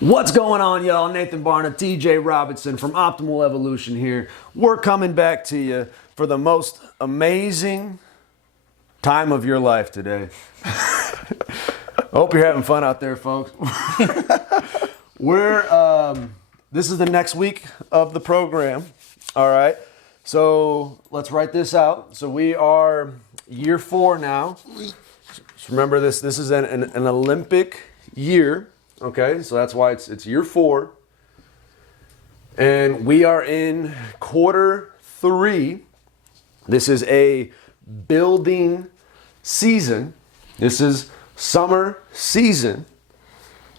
What's going on, y'all? Nathan Barna, TJ Robinson from Optimal Evolution here. We're coming back to you for the most amazing time of your life today. I hope you're having fun out there, folks. This is the next week of the program, all right? So let's write this out. So we are year 4 now. So remember this is an Olympic year. Okay, so that's why it's year 4. And we are in quarter 3. This is a building season. This is summer season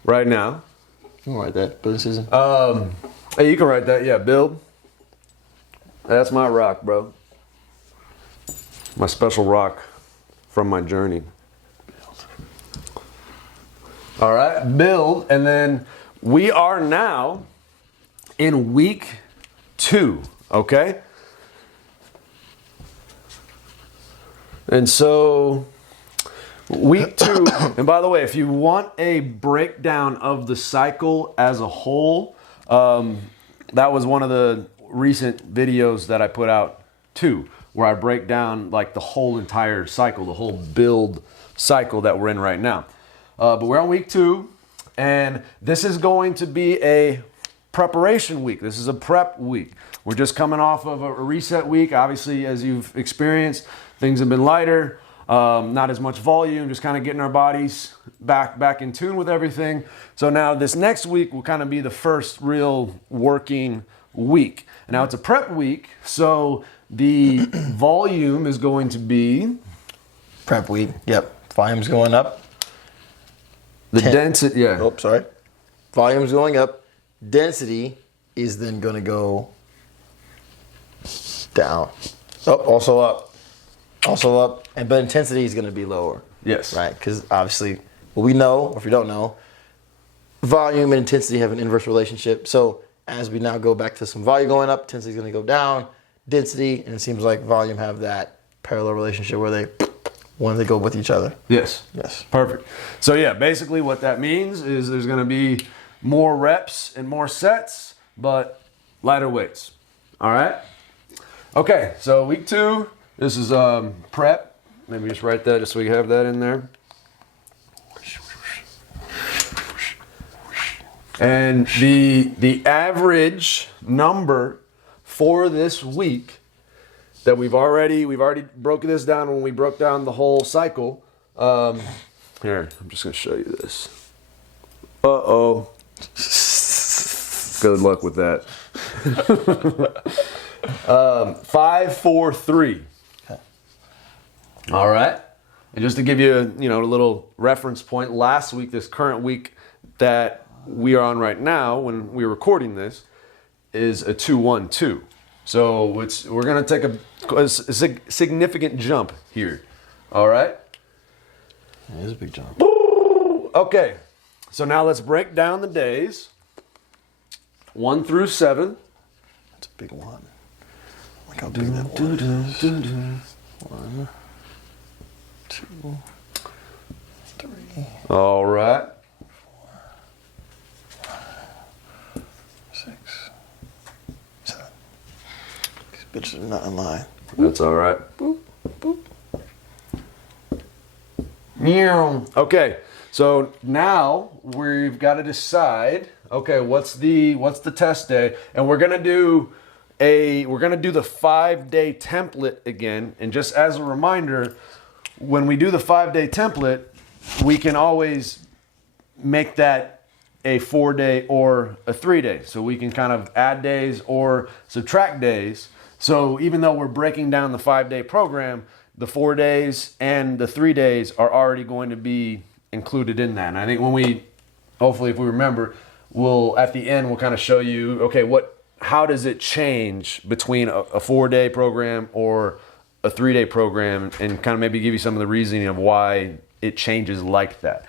right now. You can write that, building season. Hey, you can write that, yeah, build. That's my rock, bro. My special rock from my journey. All right, build, and then we are now in week 2, okay? And so week 2, and by the way, if you want a breakdown of the cycle as a whole, that was one of the recent videos that I put out too, where I break down like the whole entire cycle, the whole build cycle that we're in right now. But we're on week 2, and this is going to be a preparation week. This is a prep week. We're just coming off of a reset week. Obviously, as you've experienced, things have been lighter, not as much volume, just kind of getting our bodies back in tune with everything. So now this next week will kind of be the first real working week. And now it's a prep week, so the volume is going to be... Prep week, yep. Volume's going up. The density, yeah. Oh, sorry. Volume's going up. Density is then going to go down. Oh, also up. Also up. But intensity is going to be lower. Yes. Right? Because obviously, what we know, or if you don't know, volume and intensity have an inverse relationship. So as we now go back to some volume going up, intensity is going to go down. Density, and it seems like volume have that parallel relationship where they go with each other. Yes. Yes. Perfect. So yeah, basically what that means is there's going to be more reps and more sets, but lighter weights. All right? Okay, so week 2, this is prep. Maybe just write that just so we have that in there. And the average number for this week that we've already broken this down when we broke down the whole cycle. Here, I'm just going to show you this. Uh-oh. Good luck with that. 5, 4, 3. Okay. All right. And just to give you a little reference point, last week, this current week that we are on right now, when we're recording this, is a 2-1-2. So we're going to take a significant jump here. All right? It is a big jump. Okay. So now let's break down the days. 1 through 7. That's a big one. Look how big that one is. 1, 2, 3. All right. 6, 7. These bitches are not in line. That's all right. Boop, boop. Okay, so now we've got to decide. Okay, what's the test day? And we're gonna do the 5-day template again. And just as a reminder, when we do the 5-day template, we can always make that a 4-day or a 3-day. So we can kind of add days or subtract days. So even though we're breaking down the 5-day program, the 4 days and the 3 days are already going to be included in that. And I think hopefully if we remember, at the end, we'll kind of show you, okay, how does it change between a 4-day program or a 3-day program, and kind of maybe give you some of the reasoning of why it changes like that.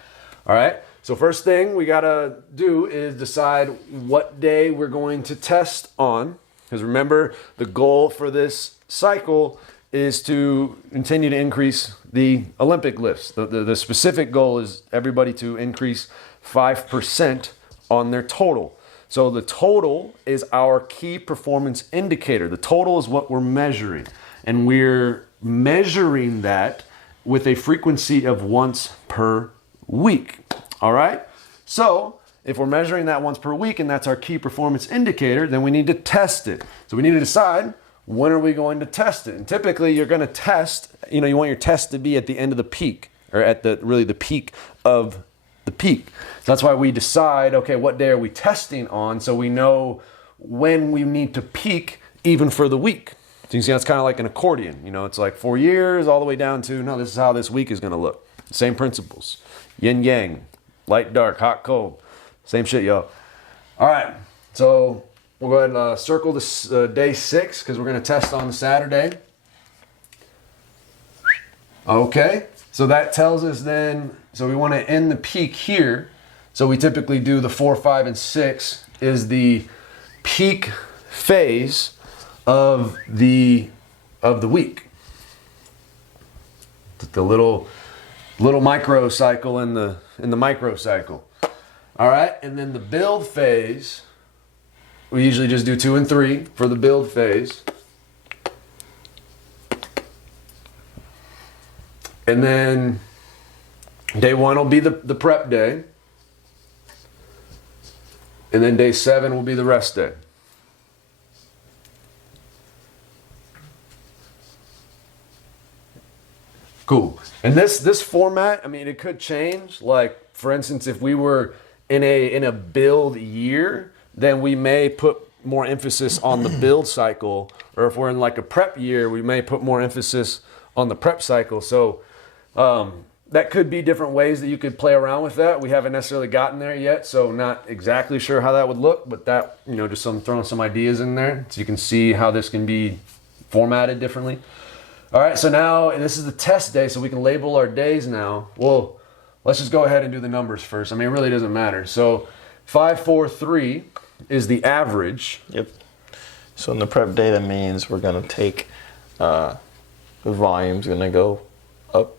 All right. So first thing we got to do is decide what day we're going to test on. Because remember, the goal for this cycle is to continue to increase the Olympic lifts. The specific goal is everybody to increase 5% on their total. So the total is our key performance indicator. The total is what we're measuring. And we're measuring that with a frequency of once per week. All right? So if we're measuring that once per week and that's our key performance indicator, then we need to test it. So we need to decide, when are we going to test it? And typically you're going to test, you want your test to be at the end of the peak, or at the peak of the peak. So that's why we decide, okay, what day are we testing on, so we know when we need to peak even for the week. So you can see that's kind of like an accordion. It's like 4 years all the way down to, no, this is how this week is going to look. Same principles. Yin yang, light dark, hot cold. Same shit, y'all. All right, so we'll go ahead and circle this day 6 because we're going to test on the Saturday. Okay, so that tells us then, so we want to end the peak here. So we typically do the 4, 5, and 6 is the peak phase of the week. The little microcycle in the microcycle. All right, and then the build phase, we usually just do 2 and 3 for the build phase. And then day 1 will be the prep day. And then day 7 will be the rest day. Cool. And this format, I mean, it could change. Like, for instance, if we were in a build year, then we may put more emphasis on the build cycle. Or if we're in like a prep year, we may put more emphasis on the prep cycle. So that could be different ways that you could play around with that. We haven't necessarily gotten there yet, so not exactly sure how that would look, but that, just throwing some ideas in there so you can see how this can be formatted differently. All right, so now, and this is the test day, so we can label our days now. Well, let's just go ahead and do the numbers first. I mean, it really doesn't matter. So 5, 4, 3 is the average. Yep. So in the prep day, that means we're going to take, the volume's going to go up.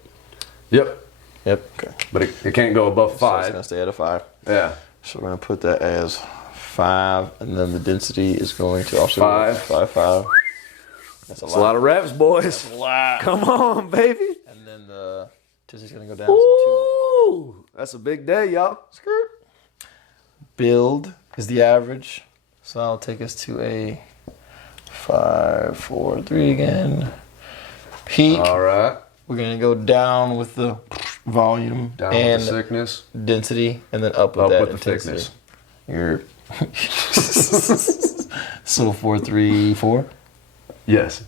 Yep. Okay. But it can't go above 5. So it's going to stay at a 5. Yeah. So we're going to put that as 5, and then the density is going to also 5. 5. That's a lot of reps, boys. That's a lot. Come on, baby. And then the density's going to go down to 2. That's a big day, y'all. Skirt. Build is the average. So that'll take us to a 5, 4, 3 again. Peak. All right. We're going to go down with the volume down and with the thickness, density, and then up with that with the intensity. thickness. You're so 4, 3, 4. Yes.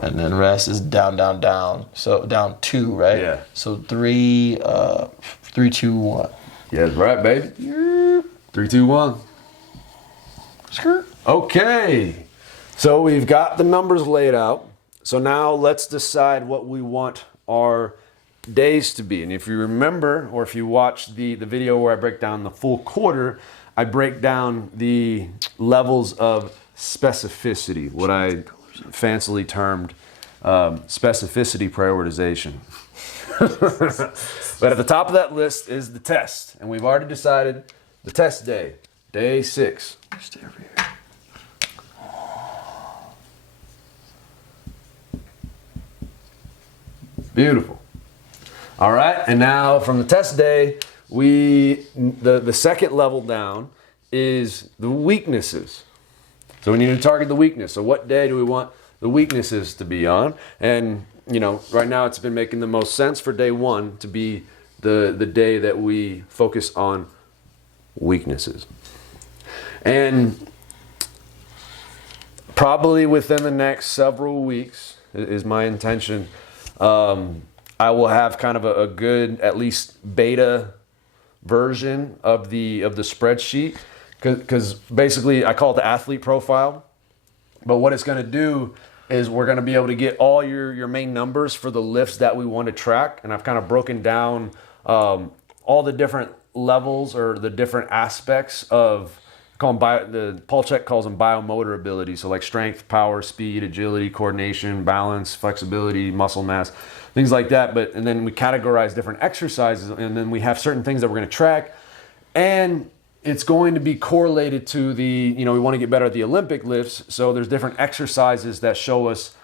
And then rest is down. So down 2, right? Yeah. So 3, 2, 1. Yeah, that's right, baby. 3, 2, 1. Skirt. Okay. So we've got the numbers laid out. So now let's decide what we want our days to be. And if you remember, or if you watch the video where I break down the full quarter, I break down the levels of specificity, what I fancily termed specificity prioritization. But at the top of that list is the test. And we've already decided the test day, day 6. Stay over here. Beautiful. All right, and now from the test day, the second level down is the weaknesses. So we need to target the weakness. So what day do we want the weaknesses to be on? And right now it's been making the most sense for day 1 to be the day that we focus on weaknesses. And probably within the next several weeks is my intention. I will have kind of a good, at least beta version of the spreadsheet, because basically I call it the athlete profile. But what it's going to do is we're going to be able to get all your main numbers for the lifts that we want to track, and I've kind of broken down all the different levels or the different aspects of call them the Paul Chek calls them biomotor ability. So like strength, power, speed, agility, coordination, balance, flexibility, muscle mass, things like that. And then we categorize different exercises, and then we have certain things that we're going to track, and it's going to be correlated to the, we want to get better at the Olympic lifts. So there's different exercises that show us,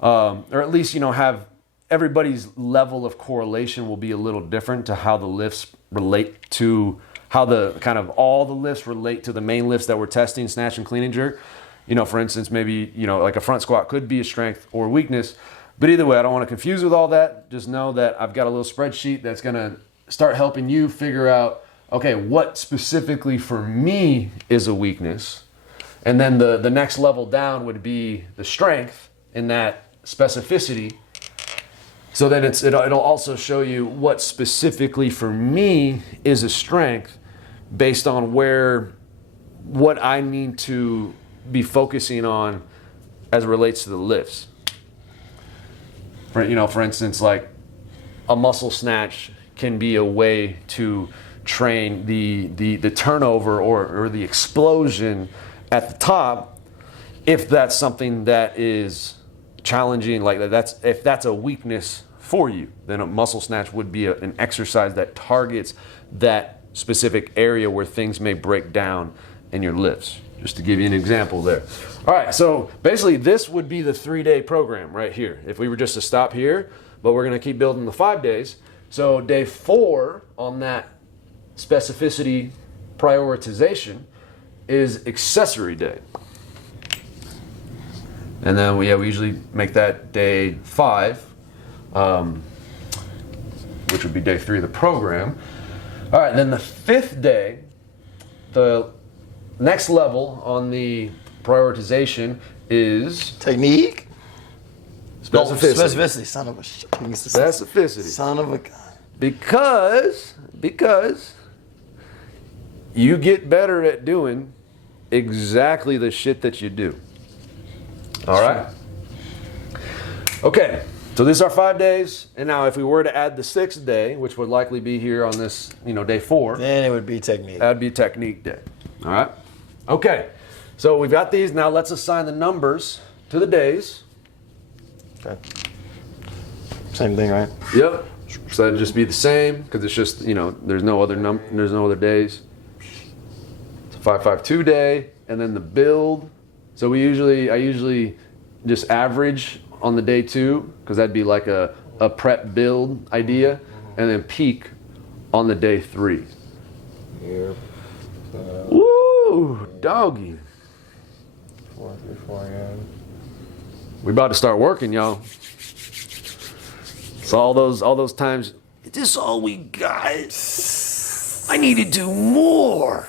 or at least, have everybody's level of correlation will be a little different to how the lifts relate to how the kind of all the lifts relate to the main lifts that we're testing, snatch and clean and jerk. For instance, maybe, like a front squat could be a strength or weakness. But either way, I don't want to confuse with all that. Just know that I've got a little spreadsheet that's going to start helping you figure out, okay, what specifically for me is a weakness. And then the next level down would be the strength in that specificity. So then it'll also show you what specifically for me is a strength based on what I need to be focusing on as it relates to the lifts. For instance, like a muscle snatch can be a way to train the turnover or the explosion at the top if that's something that is challenging, like if that's a weakness for you, then a muscle snatch would be an exercise that targets that specific area where things may break down in your lifts. Just to give you an example there. All right, so basically this would be the 3-day program right here. If we were just to stop here, but we're gonna keep building the 5 days. So day 4 on that specificity prioritization is accessory day. And then we usually make that day 5, which would be day 3 of the program. All right, then the 5th day, the next level on the prioritization is technique. Specificity. Specificity, son of a shit. Specificity. Son of a gun. Because you get better at doing exactly the shit that you do. All right? Okay, so this is our 5 days. And now if we were to add the 6th day, which would likely be here on this, day 4. Then it would be technique. That'd be technique day. All right? Okay, so we've got these. Now let's assign the numbers to the days. Okay. Same thing, right? Yep. So that'd just be the same because it's just, there's no other days. It's a 5-5-2 day, and then the build. So I usually just average on the day 2 because that'd be like a prep build idea, and then peak on the day 3. Here. Woo, doggy. 4, 3, 4 again. We about to start working, y'all. So all those times, is this all we got? I need to do more.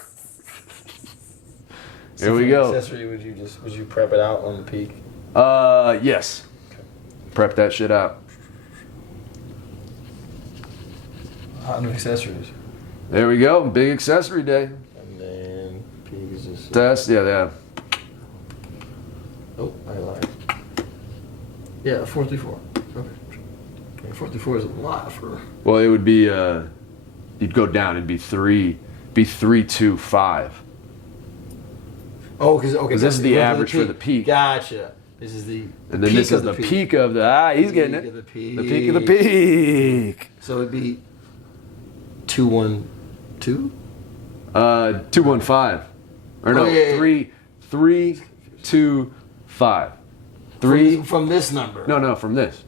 Here we go. Accessory, would you prep it out on the peak? Yes. Okay. Prep that shit out. Hot new accessories. There we go. Big accessory day. And then peak is just test. Yeah. Oh, I lied. Yeah, 4, 3, 4. Okay. 4 through 4 is a lot for. Well, it would be you'd go down. It'd be 3, 2, 5. Oh, because this is the average for the peak. Gotcha. This is the. And then this is the peak of the. He's getting it. The peak of the peak. So it'd be 2, 1, 2. 2, 1, 5. Or no, 3, 2, 5. 3 from this number. No, from this.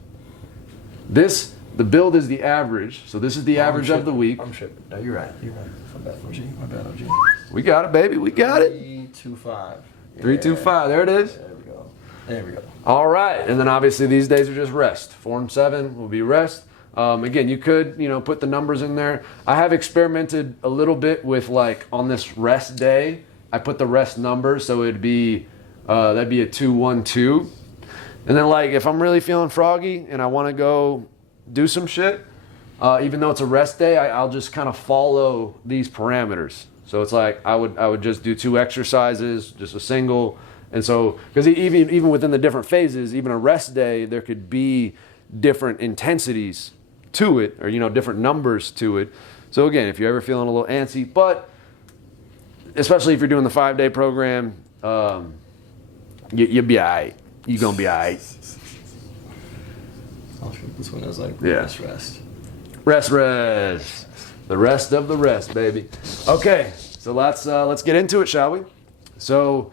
The build is the average, so this is the average of the week. I'm tripping. No, you're right. My bad, OG. We got it, baby. We got it. 3, 2, 5. 3, 2, 5. There it is. There we go. All right, and then obviously these days are just rest. 4 and 7 will be rest. Again, you could, put the numbers in there. I have experimented a little bit with on this rest day, I put the rest number, so it'd be that'd be a 2, 1, 2. And then if I'm really feeling froggy and I want to go do some shit, even though it's a rest day, I'll just kind of follow these parameters. So it's I would just do 2 exercises, just a single. And so, because even within the different phases, even a rest day, there could be different intensities to it, or different numbers to it. So again, if you're ever feeling a little antsy, but especially if you're doing the 5-day program, you'll be all right. You're going to be all right. I'll treat this one as like Yeah. rest. Rest. The rest of the rest, baby. Okay, so let's get into it, shall we? So,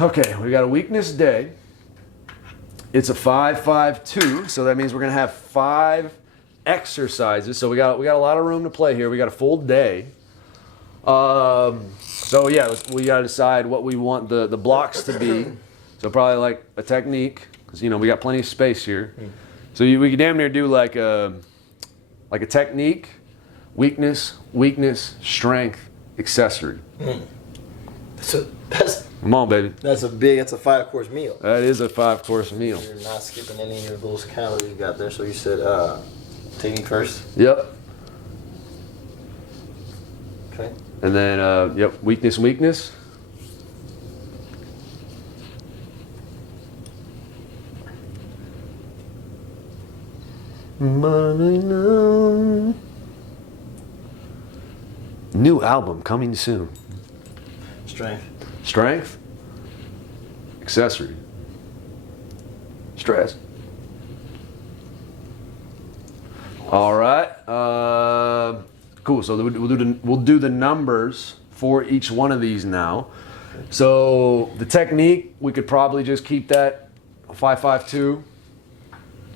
okay, we got a weakness day. It's a 5-5-2, so that means we're gonna have 5 exercises. So we got a lot of room to play here. We got a full day. So yeah, we gotta decide what we want the blocks to be. So probably like a technique, because we got plenty of space here. So we could damn near do like a technique, weakness, strength, accessory. So that's Come on, baby. That's a 5-course meal. That is a 5-course meal. You're not skipping any of those calories you got there. So you said technique first. Yep. Okay. And then, yep, weakness. New album coming soon. Strength. Accessory. Stress. All right. Cool. So we'll do the numbers for each one of these now. So the technique, we could probably just keep that 5-5-2.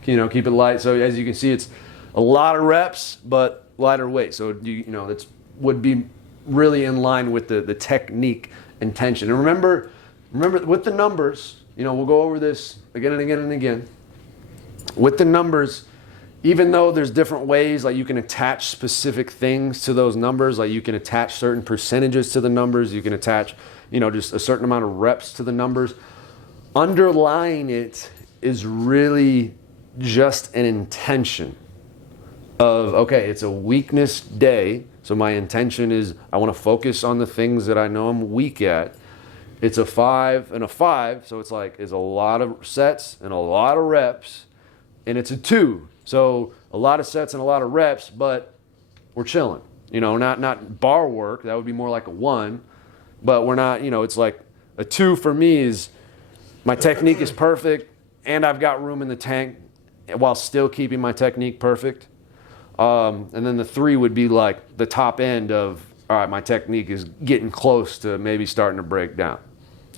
Keep it light. So as you can see, it's a lot of reps, but lighter weight. So that's would be really in line with the technique and tension. And remember with the numbers, we'll go over this again and again and again. With the numbers, even though there's different ways, like you can attach specific things to those numbers, like you can attach certain percentages to the numbers, you can attach, just a certain amount of reps to the numbers. Underlying it is really just an intention of, okay, it's a weakness day, so my intention is I want to focus on the things that I know I'm weak at. It's a 5 and a 5, so it's a lot of sets and a lot of reps, and it's a 2, so a lot of sets and a lot of reps, but we're chilling. Not bar work, that would be more like a 1, but we're not, it's like a 2 for me is my technique is perfect, and I've got room in the tank while still keeping my technique perfect. And then the 3 would be like the top end of, all right, my technique is getting close to maybe starting to break down.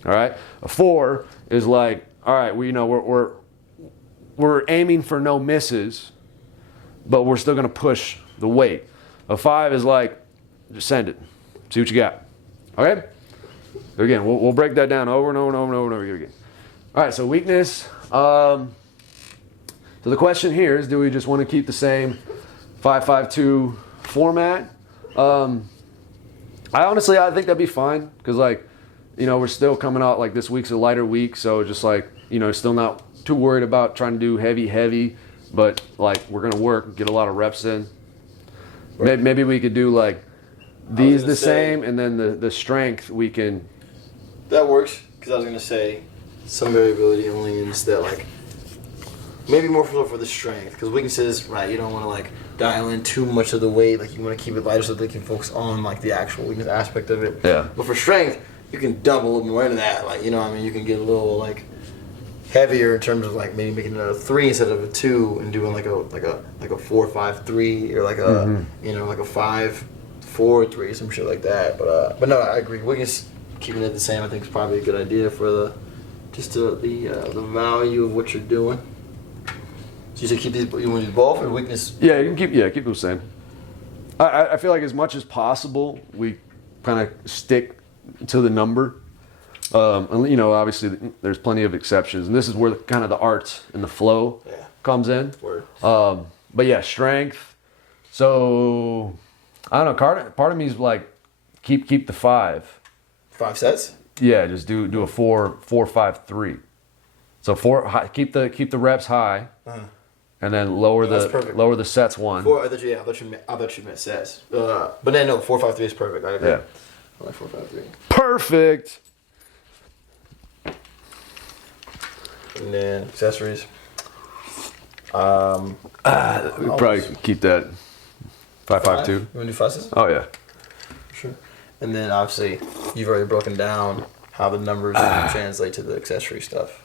All right. A 4 is like, all right, we're aiming for no misses, but we're still going to push the weight. A 5 is like, just send it, see what you got. Okay. So again, we'll break that down over and over and over and over and over again. All right. So weakness. So the question here is, do we just want to keep the same 5-5-2 format? I think that'd be fine, because we're still coming out, like this week's a lighter week, so just still not too worried about trying to do heavy, but we're gonna work, get a lot of reps in. Maybe we could do these the same, and then the strength we can. That works, because I was gonna say some variability only in that maybe more for the strength, because weaknesses, right? You don't want to dial in too much of the weight. You want to keep it lighter so they can focus on the actual weakness aspect of it. Yeah. But for strength, you can double a little more into that. You can get a little heavier in terms of maybe making it a 3 instead of a 2, and doing like a 4-5-3 or like a like a 5-4-3, some shit like that. But no, I agree. Weakness, keeping it the same, I think is probably a good idea for the value of what you're doing. So you said keep these. You want to do both or weakness? Yeah, you can keep them the same. I feel like as much as possible, we kind of stick to the number. And obviously there's plenty of exceptions, and this is where kind of the art and the flow comes in. Word. But yeah, strength. So I don't know. Part of me is keep the 5. 5 sets. Yeah, just do a 4-5-3. So 4. Keep the reps high. Uh-huh. And then lower the sets 1. 4. I thought you meant sets. But then no, 4-5-3 is perfect. I agree. Yeah. I like 4-5-3. Perfect. And then accessories. We probably keep that 5-5-2. You want to do 5 sets? Oh yeah. Sure. And then obviously you've already broken down how the numbers translate to the accessory stuff.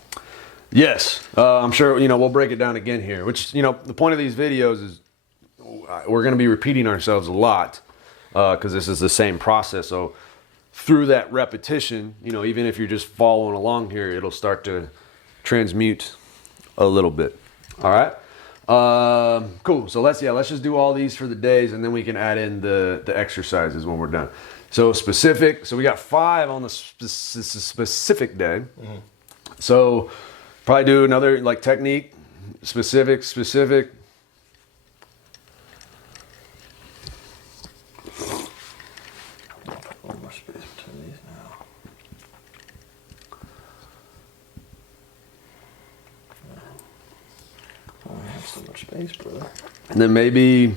Yes, I'm sure, we'll break it down again here, which, the point of these videos is we're going to be repeating ourselves a lot because this is the same process. So through that repetition, even if you're just following along here, it'll start to transmute a little bit. All right. Cool. So let's just do all these for the days, and then we can add in the exercises when we're done. So specific. So we got 5 on the specific day. Mm-hmm. So probably do another like technique, specific. One more space between these now. I don't have so much space, brother. And then maybe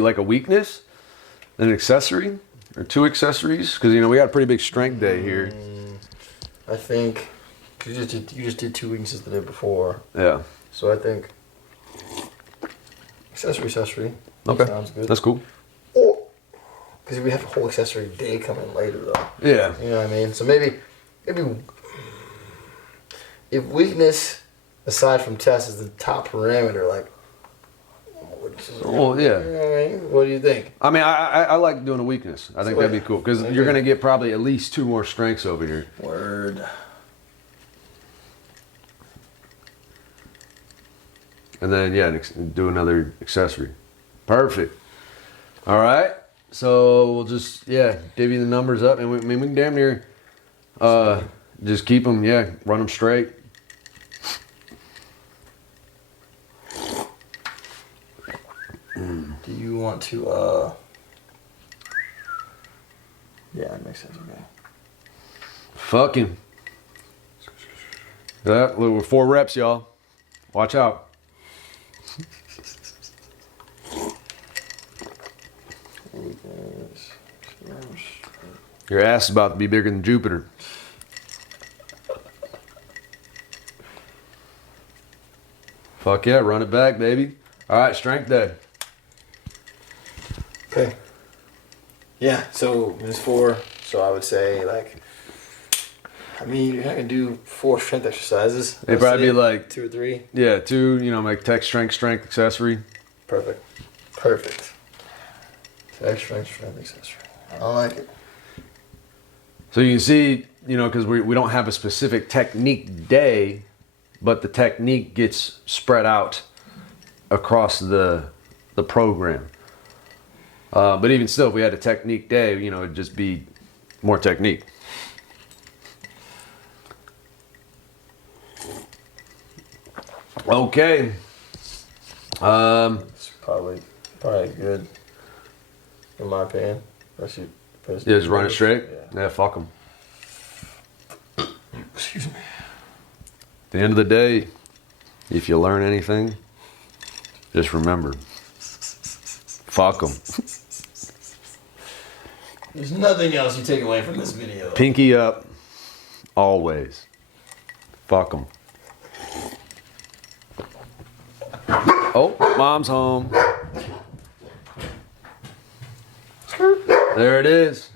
like a weakness, an accessory, or 2 accessories, because we got a pretty big strength day here. I think you just did 2 weaknesses the day before. Yeah. So I think accessory. Okay. Sounds good. That's cool. Or because we have a whole accessory day coming later, though. Yeah. You know what I mean? So maybe if weakness, aside from test, is the top parameter, like. Well, yeah. You know what I mean? What do you think? I mean, I like doing a weakness. I think that'd be cool because you're gonna get probably at least 2 more strengths over here. Word. And then do another accessory. Perfect. All right. So we'll just divvy the numbers up, and we can damn near just keep them run them straight. Do you want to yeah, it makes sense. Okay. Fucking. That we're 4 reps, y'all. Watch out. Your ass is about to be bigger than Jupiter. Fuck yeah, run it back, baby. All right, strength day. Okay. Yeah, so it's 4. So I would say you're not gonna do 4 strength exercises. It'd probably be like 2 or 3. Yeah, 2. Like tech strength accessory. Perfect. Tech strength accessory. I like it. So you can see, because we don't have a specific technique day, but the technique gets spread out across the program. But even still, if we had a technique day, it'd just be more technique. Okay. It's probably good, in my opinion. Just run it straight? Yeah, fuck them. Excuse me. At the end of the day, if you learn anything, just remember, fuck them. There's nothing else you take away from this video. Pinky up, always. Fuck them. Oh, mom's home. There it is.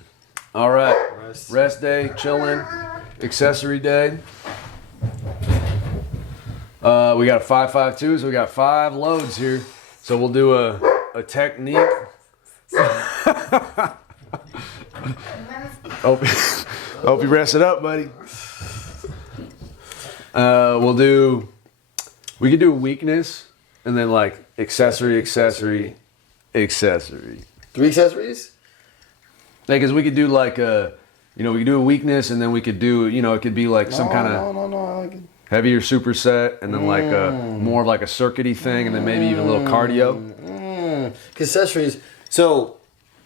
All right. Rest day, chilling. Accessory day. We got a 5-5-2, so we got 5 loads here. So we'll do a technique. Hope you rest it up, buddy. We could do a weakness and then like accessory. 3 accessories? Yeah, because we could do like we could do a weakness and then we could do, it could be like some kind of No, I like it. heavier superset and then like more of like a circuity thing and then maybe even a little cardio. Accessories. So,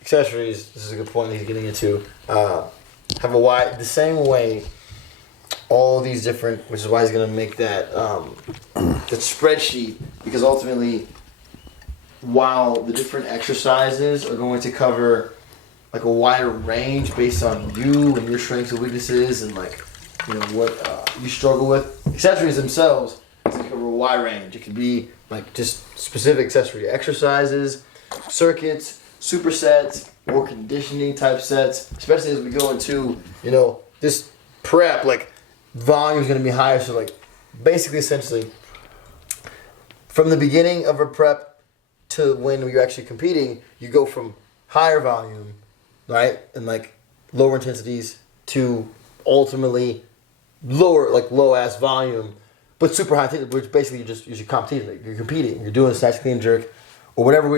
accessories, this is a good point that he's getting into, have the same way all these different, which is why he's going to make that spreadsheet, because ultimately, while the different exercises are going to cover like a wider range based on you and your strengths and weaknesses and like, what you struggle with, accessories themselves can cover a wide range. It could be like just specific accessory exercises, circuits, supersets, more conditioning type sets, especially as we go into, this prep, like volume is going to be higher. So like basically essentially from the beginning of a prep to when you're actually competing, you go from higher volume, right? And like lower intensities to ultimately lower, like low ass volume, but super high intensity, which basically you're competing. You're competing. You're doing a snatch, clean, jerk, or whatever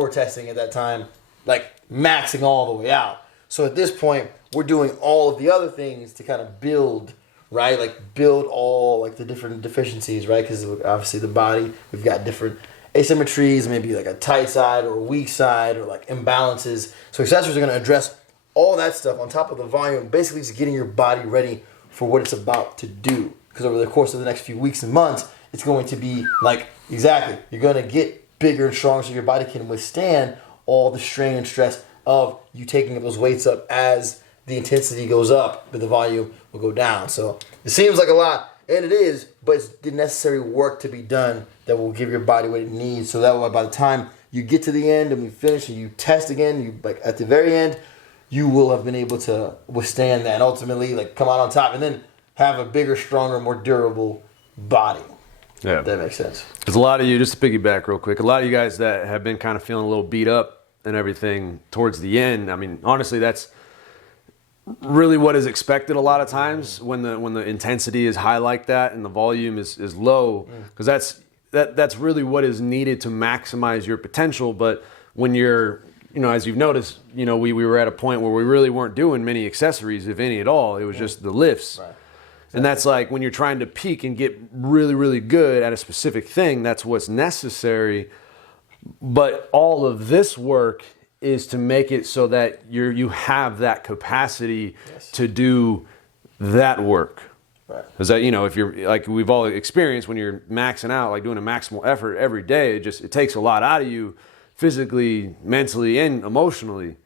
we're testing at that time, like maxing all the way out. So at this point, we're doing all of the other things to kind of build, right? Like build all like the different deficiencies, right? Because obviously the body, we've got different asymmetries, maybe like a tight side or a weak side or like imbalances. So accessories are going to address all that stuff on top of the volume, basically just getting your body ready for what it's about to do. Because over the course of the next few weeks and months, it's going to be like, exactly, you're going to get bigger and stronger so your body can withstand all the strain and stress of you taking those weights up as the intensity goes up, but the volume will go down. So it seems like a lot, and it is, but it's the necessary work to be done that will give your body what it needs. So that way, by the time you get to the end and we finish and you test again, you like at the very end, you will have been able to withstand that and ultimately like come out on top and then have a bigger, stronger, more durable body. Yeah. If that makes sense. There's a lot of you, just to piggyback real quick, a lot of you guys that have been kind of feeling a little beat up and everything towards the end. I mean, honestly, that's really what is expected a lot of times when the intensity is high like that and the volume is low, because that's really what is needed to maximize your potential. But when you're, as you've noticed, we were at a point where we really weren't doing many accessories, if any at all. It was just the lifts. Right. And that's like when you're trying to peak and get really, really good at a specific thing, that's what's necessary. But all of this work is to make it so that you have that capacity to do that work. Right. Because that, if you're like we've all experienced when you're maxing out, like doing a maximal effort every day, it takes a lot out of you physically, mentally, and emotionally.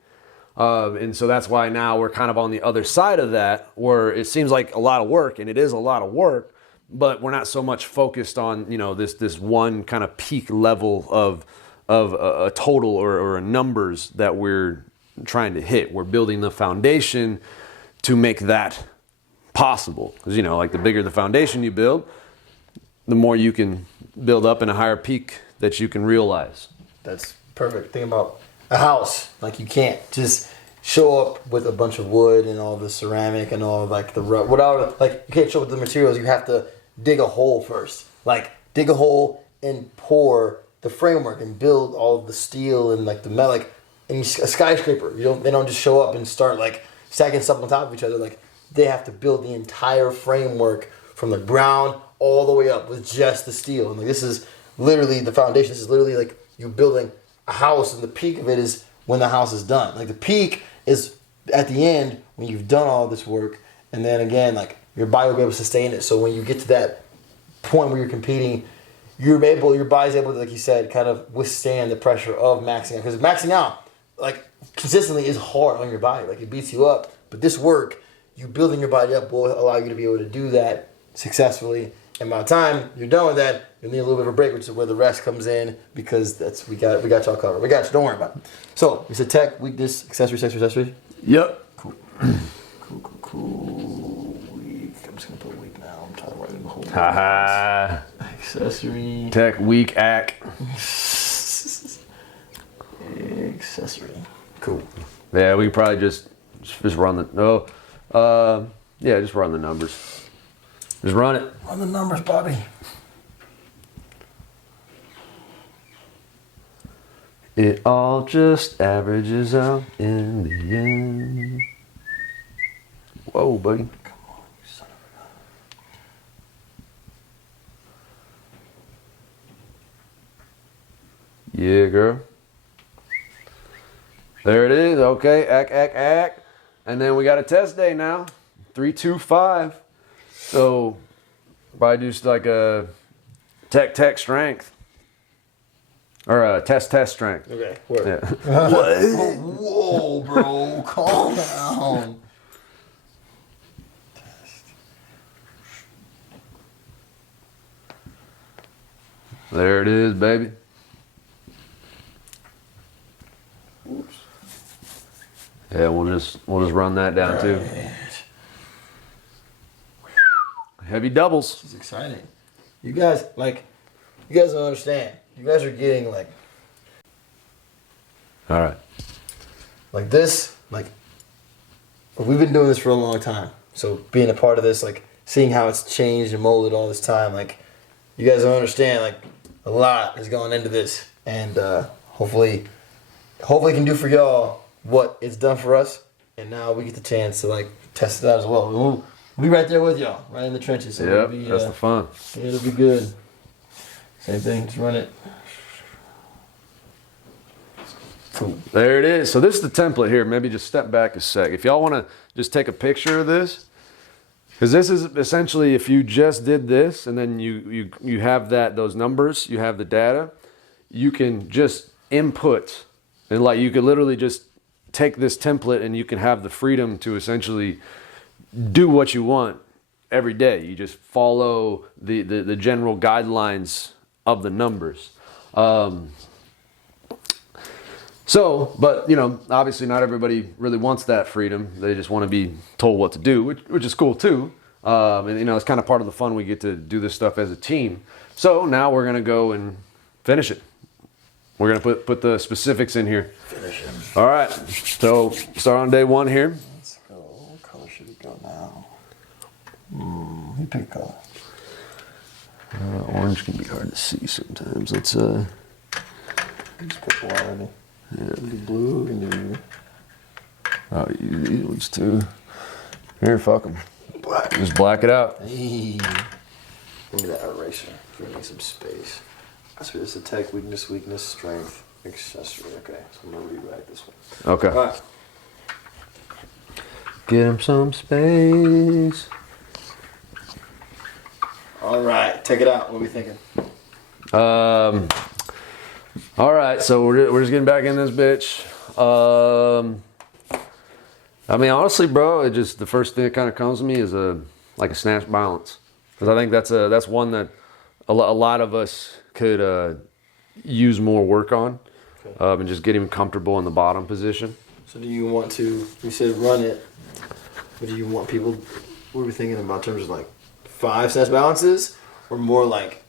And so that's why now we're kind of on the other side of that, where it seems like a lot of work, and it is a lot of work, but we're not so much focused on this one kind of peak level of a total or a numbers that we're trying to hit. We're building the foundation to make that possible. Because like the bigger the foundation you build, the more you can build up in a higher peak that you can realize. That's perfect. Think about a house. Like you can't just show up with a bunch of wood and all the ceramic and all like the without like you can't show up with the materials. You have to dig a hole first. Like dig a hole and pour the framework and build all of the steel and like the metal. Like in a skyscraper, they don't just show up and start like stacking stuff on top of each other. Like they have to build the entire framework from the ground all the way up with just the steel. And like this is literally the foundation. This is literally like you building a house, and the peak of it is when the house is done. Like the peak is at the end when you've done all this work, and then again, like your body will be able to sustain it. So when you get to that point where you're competing, your body's able to, like you said, kind of withstand the pressure of maxing out. Because maxing out, like consistently, is hard on your body. Like it beats you up. But this work, you building your body up, will allow you to be able to do that successfully. And by the time you're done with that, you'll need a little bit of a break, which is where the rest comes in, because we got y'all covered. We got you. Don't worry about it. So we said tech, weakness, accessory. Yep. Cool. Weak. I'm just gonna put weak now. I'm trying to write in the whole. Haha. Accessory. Tech, weak, act. Accessory. Cool. Yeah, we can probably just run the just run the numbers. Just run it. Run the numbers, Bobby. It all just averages out in the end. Whoa, buddy. Come on, you son of a gun. Yeah, girl. There it is. Okay, act. And then we got a test day now. 3, 2, 5. So, probably just like a tech strength. Or a test strength. Okay, word. Yeah. What? Whoa, bro. Calm down. There it is, baby. Yeah, we'll just run that down too. Heavy doubles. It's exciting. You guys don't understand. You guys are getting All right. like this, like we've been doing this for a long time. So being a part of this, like seeing how it's changed and molded all this time, like you guys don't understand, like a lot is going into this, and hopefully can do for y'all what it's done for us, and now we get the chance to like test it out as well. We'll be right there with y'all, right in the trenches. So Yep, that's the fun. It'll be good. Same thing, just run it. Cool. There it is. So this is the template here. Maybe just step back a sec. If y'all want to just take a picture of this, because this is essentially if you just did this and then you have those numbers, you have the data, you can just input, and like you could literally just take this template and you can have the freedom to essentially do what you want every day. You just follow the general guidelines of the numbers. But obviously not everybody really wants that freedom. They just want to be told what to do, which is cool too. And it's kind of part of the fun. We get to do this stuff as a team. So now we're gonna go and finish it. We're gonna put the specifics in here. Finish him. All right. So start on day 1 here. Let's go. What color should we go now? You pick a color. Orange can be hard to see sometimes. Let's You just pick one already. yeah. Do blue. We can do Oh, these ones too. Here, fuck them. black. Just black it out. Hey. Give me that eraser. Give me some space. So this is attack, weakness, strength, accessory. Okay, so I'm gonna rewrite this one. Okay. All right. Get him some space. All right, take it out. What are we thinking? All right, so we're just getting back in this bitch. I mean, honestly, bro, the first thing that kind of comes to me is a snatch balance, because I think that's one that a lot of us could use more work on, and just get him comfortable in the bottom position. So do you want to? You said run it. But do you want people? What are we thinking about in terms of like 5 snatch balances, or more like?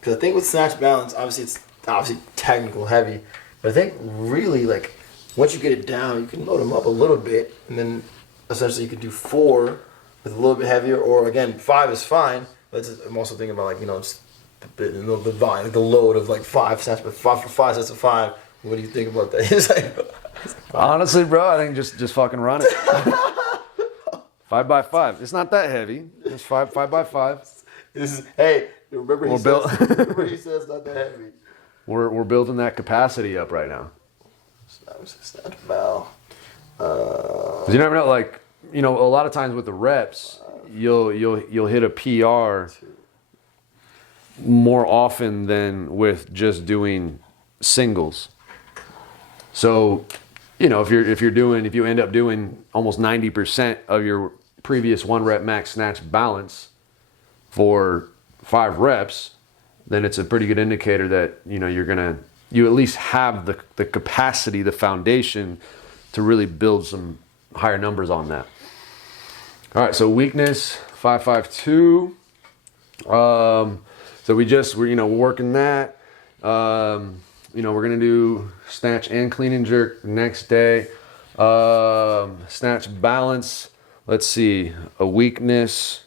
Because I think with snatch balance, obviously it's technical heavy, but I think really like once you get it down, you can load them up a little bit, and then essentially you could do 4 with a little bit heavier, or again 5 is fine. But I'm also thinking about like just the volume, like the load of like 5 sets, but 5 sets of 5. What do you think about that? It's like, honestly, bro, I think just fucking run it. 5 by 5. It's not that heavy. It's 5 by 5. Hey, remember he says not that heavy. We're building that capacity up right now. Snatch bell. 'Cause you never know, like a lot of times with the reps, you'll hit a PR more often than with just doing singles. So, if you end up doing almost 90% of your previous 1 rep max snatch balance for 5 reps, then it's a pretty good indicator that you at least have the capacity, the foundation to really build some higher numbers on that. All right, so weakness 552. So we're working that. We're gonna do snatch and clean and jerk next day. Snatch balance. Let's see, a weakness.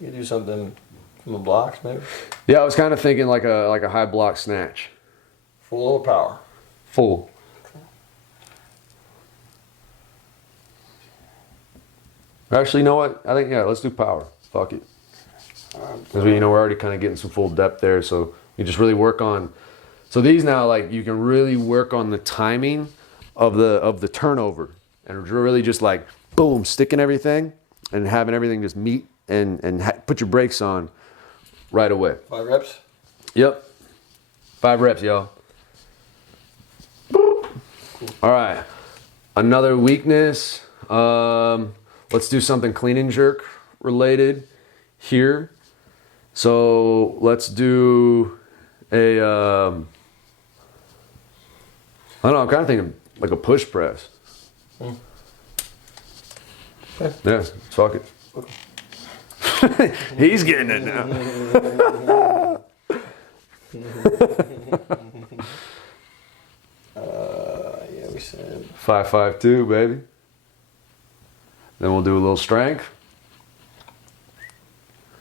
You do something from the blocks, maybe. Yeah, I was kind of thinking like a high block snatch. Full or power. Full. Actually, you know what? I think let's do power. Fuck it. Because we're already kind of getting some full depth there, so you just really work on. So these now, like you can really work on the timing of the turnover, and really just like boom, sticking everything and having everything just meet and put your brakes on right away. 5 reps. Yep, 5 reps, y'all. Cool. All right, another weakness. Let's do something clean and jerk related here. So let's do a I don't know. I'm kind of thinking like a push press. Okay. Yeah, fuck it. He's getting it now. Yeah, we said 552, baby. Then we'll do a little strength.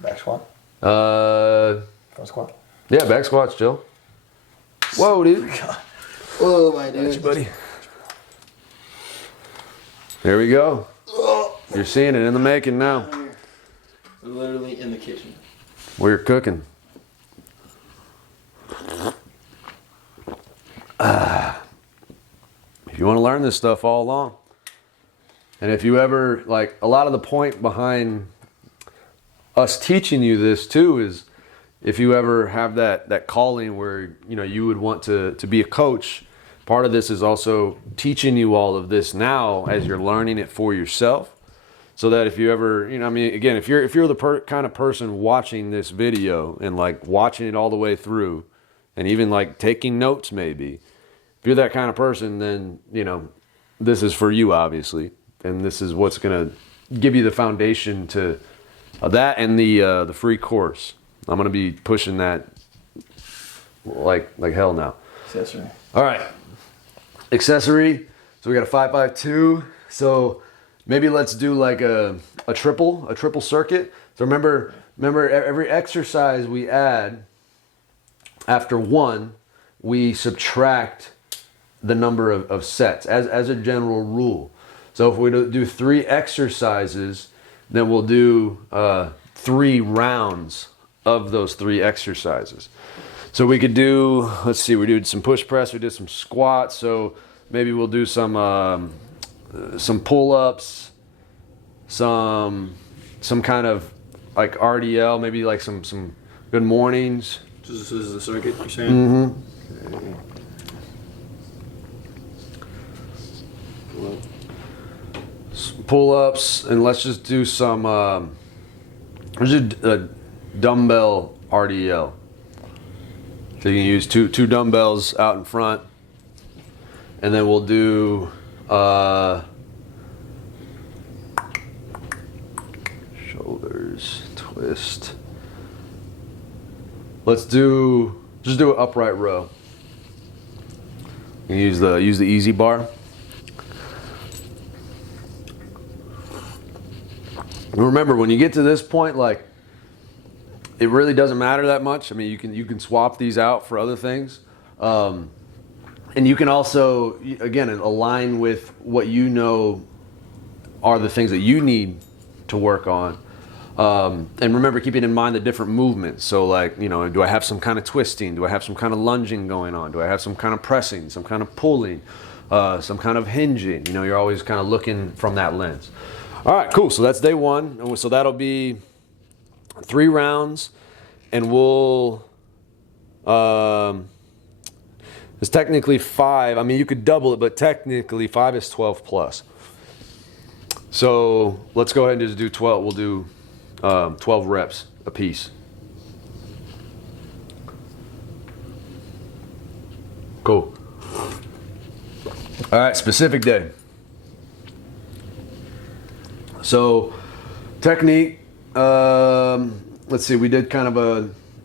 back squat, Uh, front squat. yeah, back squats, Jill. Whoa, dude. Oh my dude, Got you, buddy. There we go. You're seeing it in the making now. We're literally in the kitchen. We're cooking. If you want to learn this stuff all along, and if you ever, like, a lot of the point behind us teaching you this too is if you ever have that calling where, you know, you would want to be a coach, part of this is also teaching you all of this now as you're learning it for yourself. So that if you ever, you know, I mean, again, if you're the kind of person watching this video and like watching it all the way through and even like taking notes maybe, if you're that kind of person, then, you know, this is for you, obviously. And this is what's going to give you the foundation to that and the free course. I'm going to be pushing that like hell now. Accessory. All right. Accessory. So we got a 552. So maybe let's do like a triple circuit. So remember every exercise we add after one, we subtract the number of sets as a general rule. So if we do 3 exercises, then we'll do 3 rounds of those 3 exercises. So we could do, let's see, we did some push press, we did some squats. So maybe we'll do some pull-ups, some kind of like RDL, maybe like some good mornings. This is the circuit you're saying? Mm-hmm. Okay. Pull-ups, and let's just do some let's do dumbbell RDL. So you can use two dumbbells out in front, and then we'll do shoulders twist. Let's just do an upright row. You can use the easy bar. Remember, when you get to this point, like, it really doesn't matter that much. I mean, you can swap these out for other things, and you can also, again, align with what you know are the things that you need to work on. And remember, keeping in mind the different movements. So, like, you know, do I have some kind of twisting? Do I have some kind of lunging going on? Do I have some kind of pressing? Some kind of pulling? Some kind of hinging? You know, you're always kind of looking from that lens. All right, cool. So that's day 1. So that'll be 3 rounds, and we'll. It's technically 5. I mean, you could double it, but technically 5 is 12 plus. So let's go ahead and just do 12. We'll do 12 reps a piece. Cool. All right, specific day. So technique, let's see, we did kind of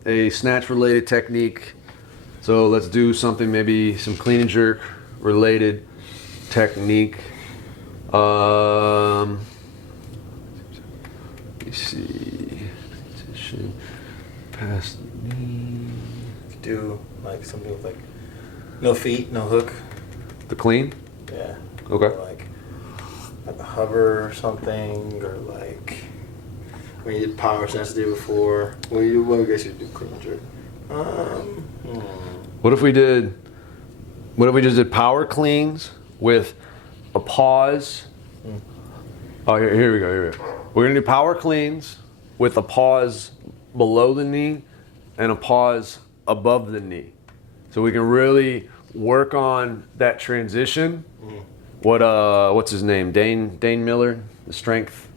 a snatch related technique. So let's do something, maybe some clean and jerk related technique. Let me see, position, past the knee. Do like something with like no feet, no hook. The clean? Yeah. Okay. Or like a hover or something, or like when you did power snatch the day before. Well, I guess you do clean and jerk. What if we just did power cleans with a pause? Oh, here we go. We're gonna do power cleans with a pause below the knee and a pause above the knee, so we can really work on that transition. What's his name? Dane Miller, the strength,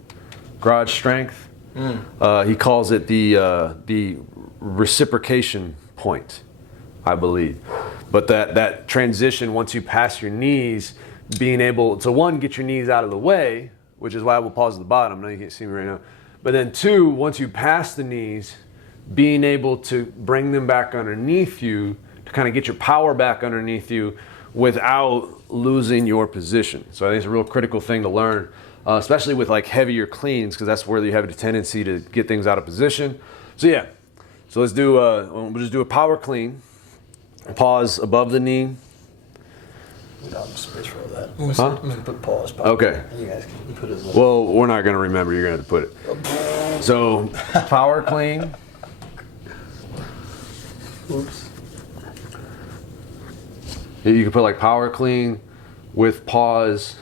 garage strength. He calls it the reciprocation point, I believe. But that transition, once you pass your knees, being able to, one, get your knees out of the way, which is why we'll pause at the bottom. I know you can't see me right now. But then two, once you pass the knees, being able to bring them back underneath you to kind of get your power back underneath you without losing your position. So I think it's a real critical thing to learn, especially with like heavier cleans, because that's where you have a tendency to get things out of position. So yeah, so let's do, we'll just do a power clean. Pause above the knee. We don't have space for all that. Huh? I'm gonna put pause. Okay. You guys can put it. Well, we're not gonna remember. You're gonna have to put it. So power clean. Oops. You can put like power clean with pause,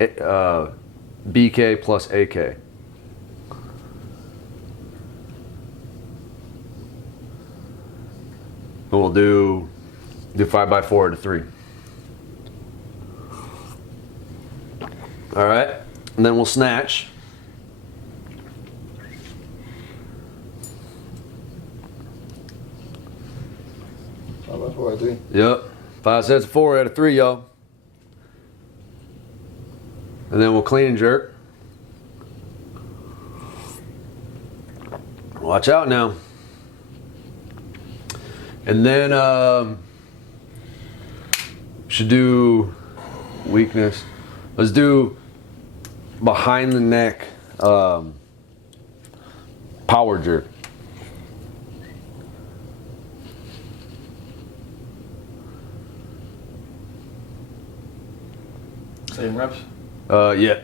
BK plus AK. And we'll do 5x4 to 3. All right, and then we'll snatch. How much for 3? Yep, 5 sets of 4 out of 3, y'all. And then we'll clean and jerk. Watch out now. And then should do weakness. Let's do behind the neck power jerk. Same reps? Yeah.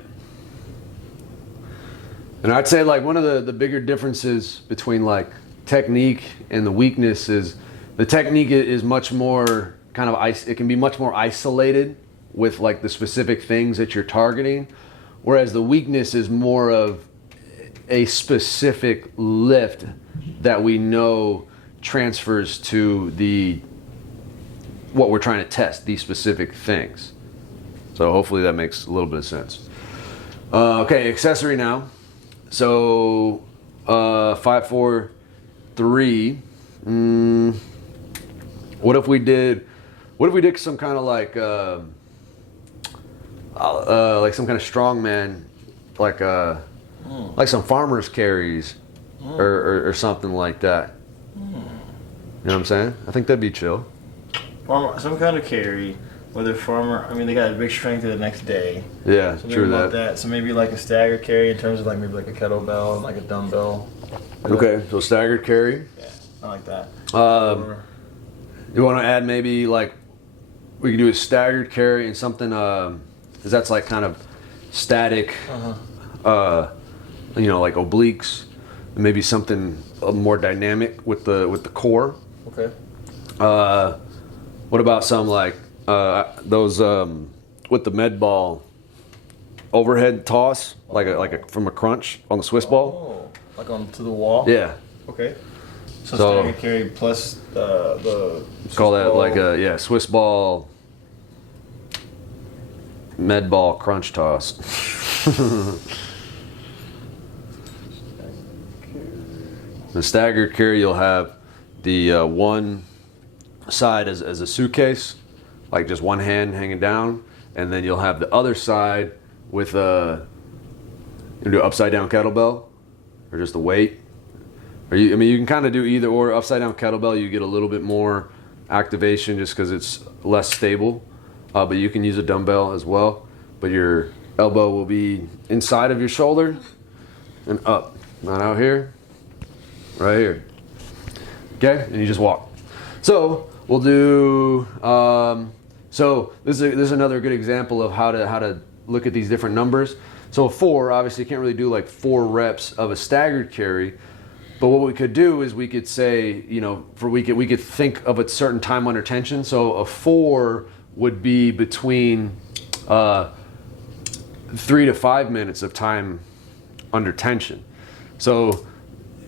And I'd say like one of the bigger differences between like technique and the weakness is the technique is much more kind of it can be much more isolated with like the specific things that you're targeting, whereas the weakness is more of a specific lift that we know transfers to what we're trying to test, these specific things. So hopefully that makes a little bit of sense. Okay, accessory now. So 5, 4, 3. What if we did some kind of like some kind of strongman, like some farmer's carries or something like that. You know what I'm saying? I think that'd be chill. Farmer, some kind of carry. Whether farmer, I mean, they got a big strength the next day. Yeah, so true about that. So maybe like a staggered carry in terms of like maybe like a kettlebell and like a dumbbell. Okay, so staggered carry. Yeah, I like that. You want to add maybe like we could do a staggered carry and something because that's like kind of static. You know, like obliques. Maybe something more dynamic with the core. Okay. What about some like those with the med ball overhead toss, like from a crunch on the Swiss ball? Oh, like on to the wall? Yeah. Okay. So staggered carry plus the call that ball. like a Swiss ball med ball crunch toss. The staggered carry, you'll have the one side as a suitcase, like just one hand hanging down, and then you'll have the other side with you do upside down kettlebell or just a weight. Or you can kind of do either or. Upside down kettlebell, you get a little bit more activation just because it's less stable, but you can use a dumbbell as well. But your elbow will be inside of your shoulder and up, not out here. Right here. Okay, and you just walk. So we'll do. So this is another good example of how to look at these different numbers. So 4, obviously, you can't really do like 4 reps of a staggered carry. But what we could do is we could say, you know, we could think of a certain time under tension. So a 4 would be between 3 to 5 minutes of time under tension. So,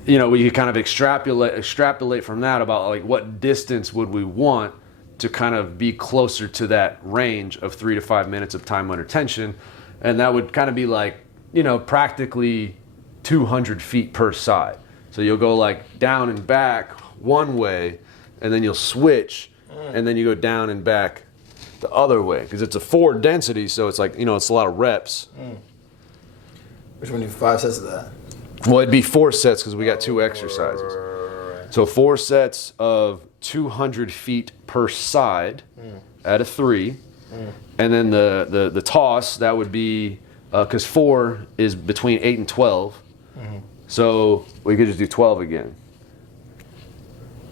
you know, we could kind of extrapolate from that about like what distance would we want to kind of be closer to that range of 3 to 5 minutes of time under tension. And that would kind of be like, you know, practically 200 feet per side. So you'll go like down and back one way, and then you'll switch and then you go down and back the other way because it's a 4 density, so it's like, it's a lot of reps. Which one do 5 sets of that? Well, it'd be 4 sets because we got 2 exercises. Right. So 4 sets of 200 feet per side at a 3. And then the toss, that would be, because 4 is between 8 and 12. So we could just do 12 again.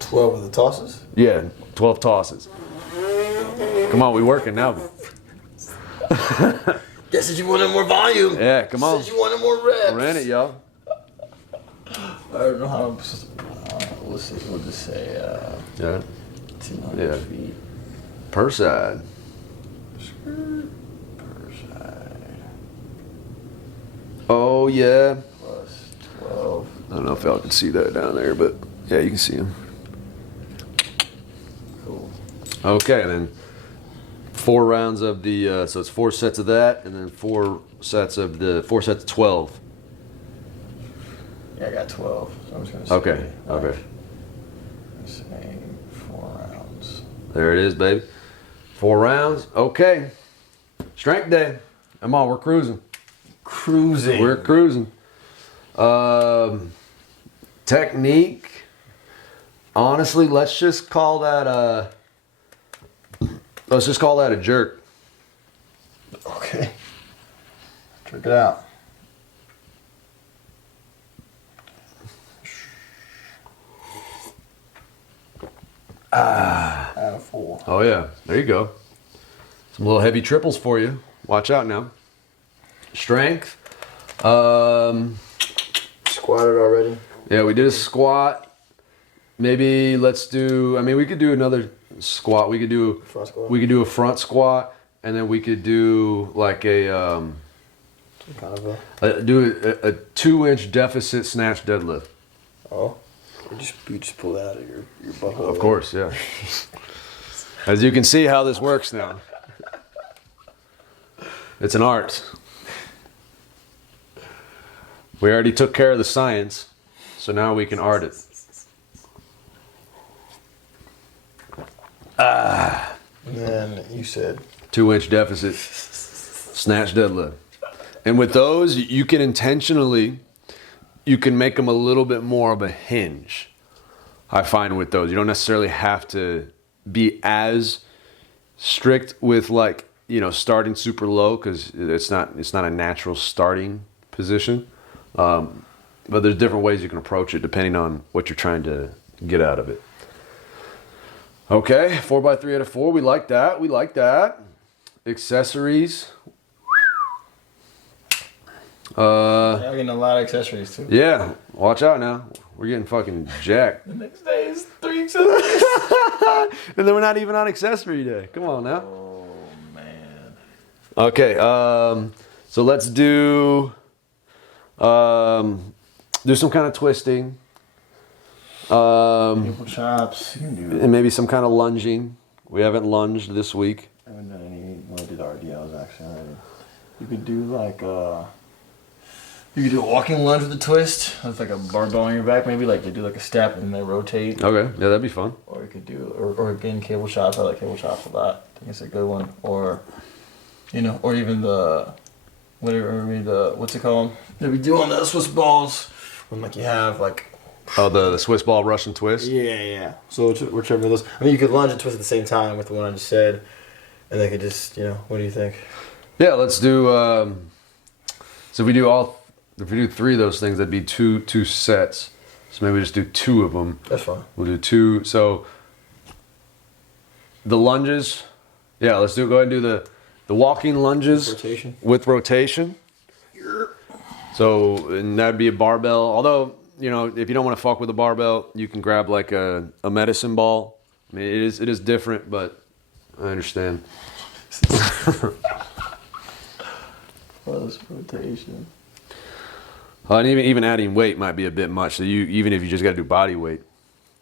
12 of the tosses? Yeah, 12 tosses. Come on, we working now. Guess that you wanted more volume. Yeah, come on. Said you wanted more reps. We're in it, y'all. I don't know how I'm supposed to. Let's see. We'll just say Yeah. 200 feet Per side. per side Oh, yeah. plus 12. I don't know if y'all can see that down there, but yeah, you can see them. Cool. Okay, and then 4 rounds of the, so it's 4 sets of that, and then 4 sets of 12. Yeah, I got 12. So I'm just gonna say. Okay, okay. Say 4 rounds. There it is, baby. 4 rounds. Okay. Strength day. Come on, we're cruising. Cruising. We're cruising. Technique. Honestly, let's just call that a jerk. Okay. Check it out. Out of 4. Oh yeah, there you go. Some little heavy triples for you. Watch out now. Strength. Squatted already. Yeah, we did a squat. Maybe let's do. I mean, we could do another squat. We could do. Front squat. We could do a front squat, and then we could do like a Some kind of a. do a 2-inch deficit snatch deadlift. Oh. You just pull that out of your butthole. Of course, yeah. As you can see how this works now. It's an art. We already took care of the science, so now we can art it. And then you said 2-inch deficit snatch deadlift. And with those, you can intentionally, you can make them a little bit more of a hinge. I find with those, you don't necessarily have to be as strict with like, starting super low because it's not a natural starting position. But there's different ways you can approach it depending on what you're trying to get out of it. Okay, 4x3 out of 4. We like that. We like that. Accessories. I'm getting a lot of accessories too. Yeah, watch out now. We're getting fucking jacked. The next day is 3 accessories. And then we're not even on accessory day. Come on now. Oh man. Okay, so let's do some kind of twisting. Triple chops. You can do it. And maybe some kind of lunging. We haven't lunged this week. I haven't done any. Well, I did RDLs actually already. You could do like you could do a walking lunge with a twist. That's like a barbell on your back, maybe. Like they do like a step and they rotate. Okay, yeah, that'd be fun. Or you could do, or again, cable chops. I like cable chops a lot. I think it's a good one. Or, or even what's it called? That we do on the Swiss balls when like you have like. Oh, the Swiss ball Russian twist? Yeah. So whichever of those. I mean, you could lunge and twist at the same time with the one I just said, and they could just, what do you think? Yeah, let's do. So if we do 3 of those things, that'd be two sets. So maybe we just do 2 of them. That's fine. We'll do 2. So the lunges. Yeah, let's go ahead and do the walking lunges Rotation. with rotation. So and that'd be a barbell. Although if you don't want to fuck with a barbell, you can grab like a medicine ball. I mean, it is different, but I understand. Plus rotation. And even adding weight might be a bit much. So even if you just got to do body weight.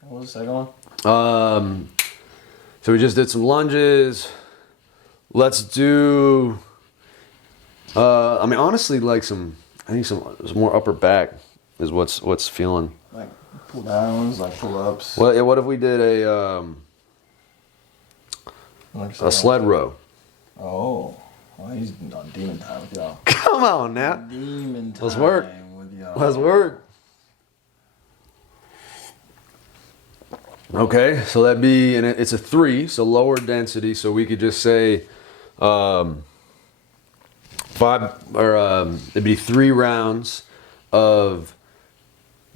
What was the second one? So we just did some lunges. Let's do. Honestly, like some more upper back is what's feeling. Like pull downs, like pull ups. Well, yeah, what if we did a A sled row. Oh, well, he's on demon time with y'all. Come on now. Demon time Let's work. with y'all. Let's work. Okay, so that'd be, and it's a 3, so lower density. So we could just say 5, or it'd be 3 rounds of.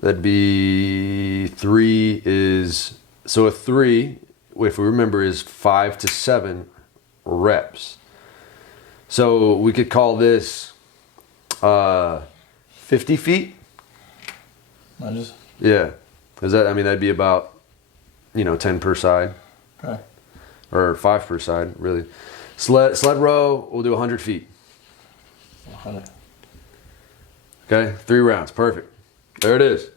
That'd be 3 is, so a 3, if we remember, is 5 to 7 reps. So we could call this 50 feet. Lunges. Yeah, because that, I mean, that'd be about, 10 per side. Okay. Or 5 per side, really. Sled row, we'll do 100 feet. 100. Okay, 3 rounds, perfect. There it is.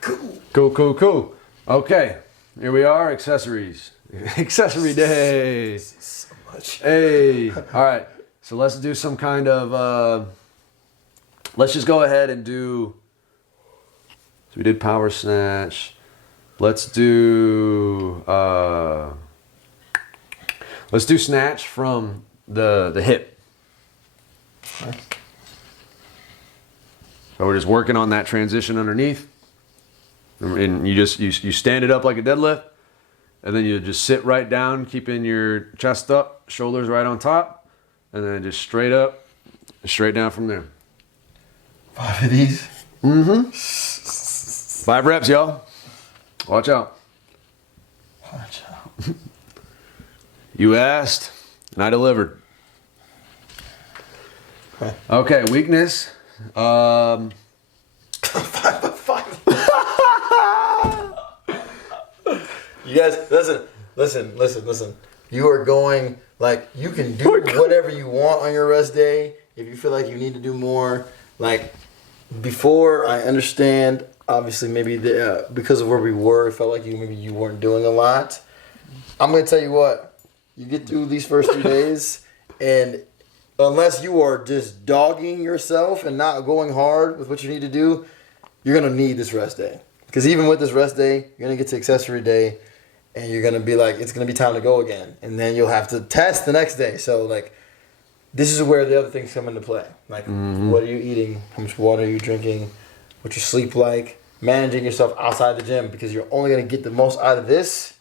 Cool. Okay, here we are, accessories. Accessory day. So much. Hey, all right. So let's do some kind of, let's just go ahead and do, so we did power snatch. Let's do snatch from the hip. Okay. So we're just working on that transition underneath. And you stand it up like a deadlift, and then you just sit right down, keeping your chest up, shoulders right on top, and then just straight up, straight down from there. 5 of these. 5 reps, y'all. Watch out. Watch out. You asked, and I delivered. Okay, weakness. 5 by 5. You guys, listen. You are going, like, you can do whatever you want on your rest day. If you feel like you need to do more, like, before, I understand, obviously, maybe because of where we were, it felt like maybe you weren't doing a lot. I'm going to tell you what, you get through these first 3 days, and unless you are just dogging yourself and not going hard with what you need to do, you're going to need this rest day. Because even with this rest day, you're going to get to accessory day, and you're going to be like, it's going to be time to go again. And then you'll have to test the next day. So, like, this is where the other things come into play. Like, what are you eating? How much water are you drinking? What's your sleep like? Managing yourself outside the gym, because you're only going to get the most out of this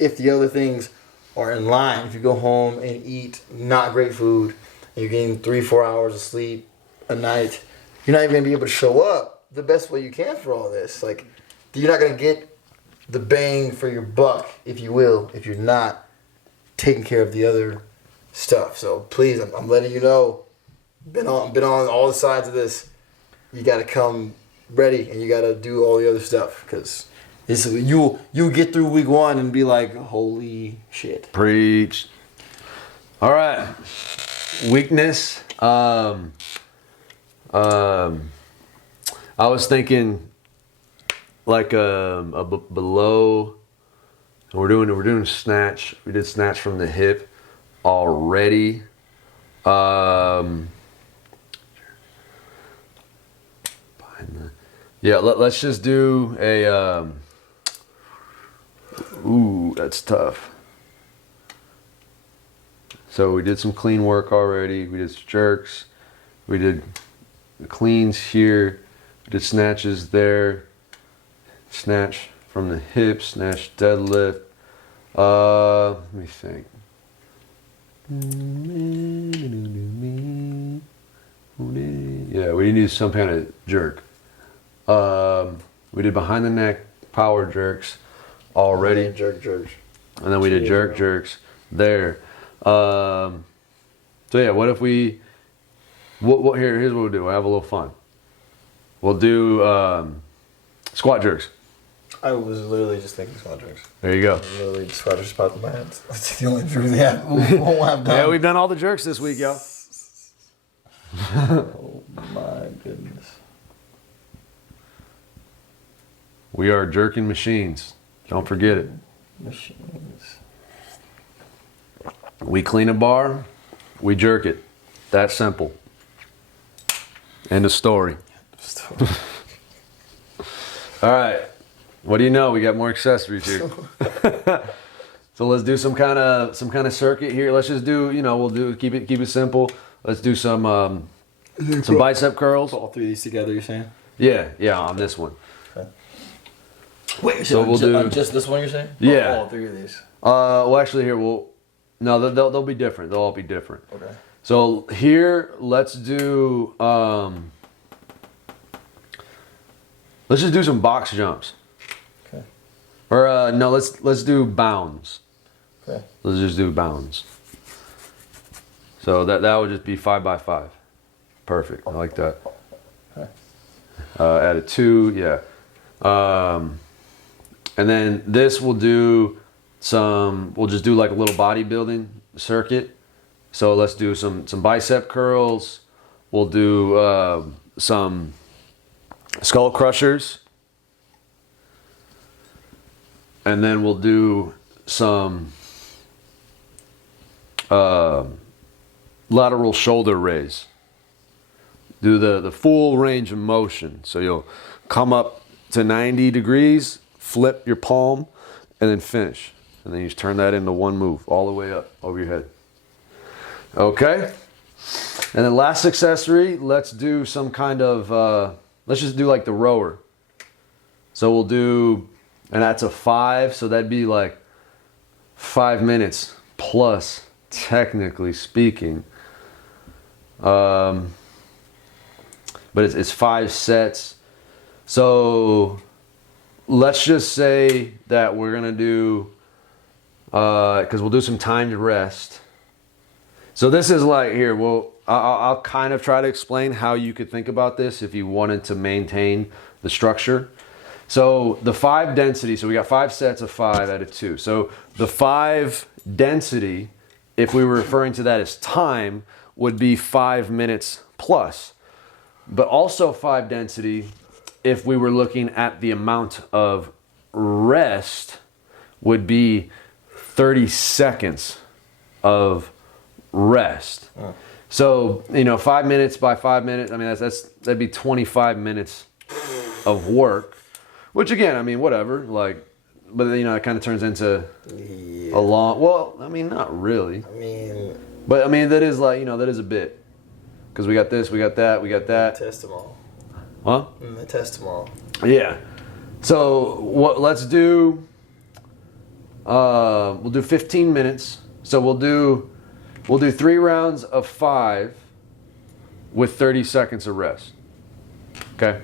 if the other things are in line. If you go home and eat not great food, and you're getting 3-4 hours of sleep a night, you're not even going to be able to show up the best way you can for all this. Like, you're not going to get the bang for your buck, if you will, if you're not taking care of the other stuff. So please, I'm letting you know, been on all the sides of this. You got to come ready, and you got to do all the other stuff, because you'll get through week 1 and be like, holy shit. Preach. All right. Weakness. I was thinking like below. We're doing snatch. We did snatch from the hip already. Yeah, let's just do a. Ooh, that's tough. So we did some clean work already. We did jerks. We did cleans here. We did snatches there. Snatch from the hip. Snatch deadlift. Let me think. Yeah, we need some kind of jerk. We did behind the neck power jerks already. Jerks. And then we did jerks there. So yeah, what if we? Here's what we'll do. We'll have a little fun. We'll do squat jerks. I was literally just thinking squat jerks. There you go. Literally, squat jerks popped in my head. That's the only jerks we have. Won't have done. Yeah, we've done all the jerks this week, y'all. Oh my goodness. We are jerking machines. Don't forget it. Machines. We clean a bar, we jerk it. That simple. End of story. All right. What do you know? We got more accessories here. So let's do some kind of circuit here. Let's just do, keep it simple. Let's do some bicep curls. All three of these together, you're saying? Yeah, on this one. Okay. Wait, so we'll do just this one, you're saying? Yeah. All three of these. Well, actually, here they'll be different. They'll all be different. Okay. So here, let's do let's just do some box jumps. Okay. Or no, let's do bounds. Okay. Let's just do bounds. So that would just be 5x5. Perfect. I like that. Okay. Add a 2, yeah. And then this we'll just do like a little bodybuilding circuit. So let's do some bicep curls. We'll do some skull crushers. And then we'll do some lateral shoulder raise. Do the full range of motion. So you'll come up to 90 degrees, flip your palm, and then finish. And then you just turn that into one move all the way up over your head. Okay? And then last accessory, let's do some kind of, let's just do like the rower. So we'll do, and that's a 5, so that'd be like 5 minutes plus, technically speaking. But it's 5 sets. So let's just say that we're gonna do, because we'll do some timed rest. So this is like, here, I'll kind of try to explain how you could think about this if you wanted to maintain the structure. So the 5 density, so we got 5 sets of 5 out of 2. So the 5 density, if we were referring to that as time, would be 5 minutes plus. But also 5 density, if we were looking at the amount of rest, would be 30 seconds of rest. Oh. So, 5 minutes by 5 minutes, I mean, that'd be 25 minutes of work, which again, I mean, whatever, like, but it kind of turns into a long, well, I mean, not really. But I mean, that is like, that is a bit. Because we got this, we got that, we got that. Test them all. Huh? Test them all. Yeah. So let's do, we'll do 15 minutes. So we'll do 3 rounds of 5 with 30 seconds of rest. Okay?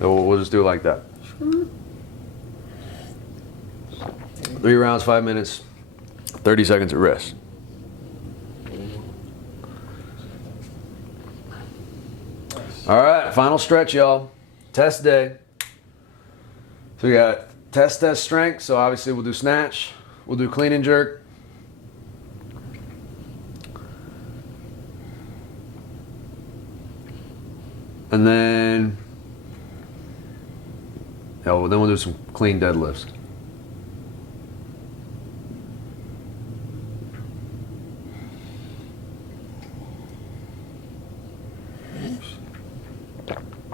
So we'll just do it like that. 3 rounds, 5 minutes, 30 seconds of rest. All right, final stretch, y'all. Test day. So we got test strength. So obviously we'll do snatch. We'll do clean and jerk. And then, then we'll do some clean deadlifts.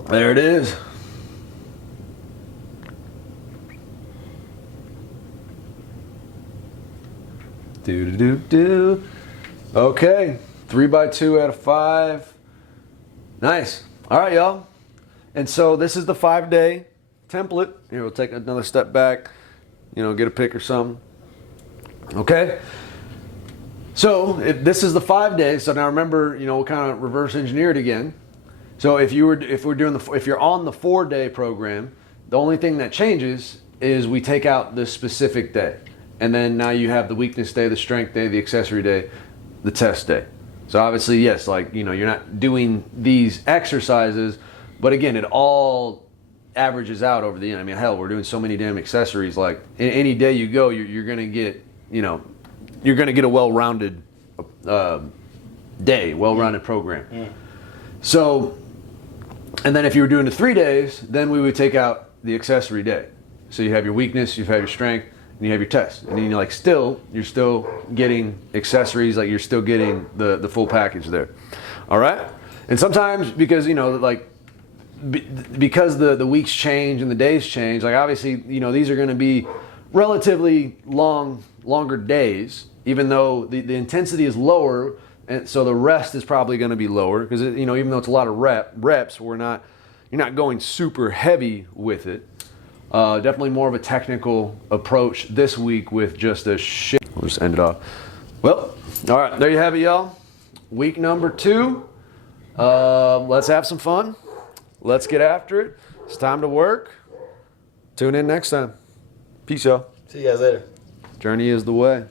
There it is. Do. Okay, 3x2 out of 5. Nice. All right, y'all. And so this is the 5-day template. Here, we'll take another step back. Get a pick or something. Okay. So this is the 5 days. So now remember, we'll kind of reverse engineer it again. So if you're on the 4-day program, the only thing that changes is we take out the specific day. And then now you have the weakness day, the strength day, the accessory day, the test day. So obviously, yes, like, you're not doing these exercises, but again, it all averages out over the end. I mean, hell, we're doing so many damn accessories. Like any day you go, you're going to get, you're going to get a well-rounded day, well-rounded program. Mm. So, and then if you were doing the 3 days, then we would take out the accessory day. So you have your weakness, you have your strength, and you have your test. And then you're still getting accessories, like you're still getting the full package there. All right? And sometimes because, because the weeks change and the days change, like obviously, these are going to be relatively longer days, even though the intensity is lower, and so the rest is probably going to be lower because even though it's a lot of reps, you're not going super heavy with it. Definitely more of a technical approach this week with just a shit. We'll just end it off. Well, all right, there you have it, y'all. Week number 2. Let's have some fun. Let's get after it. It's time to work. Tune in next time. Peace, y'all. See you guys later. Journey is the way.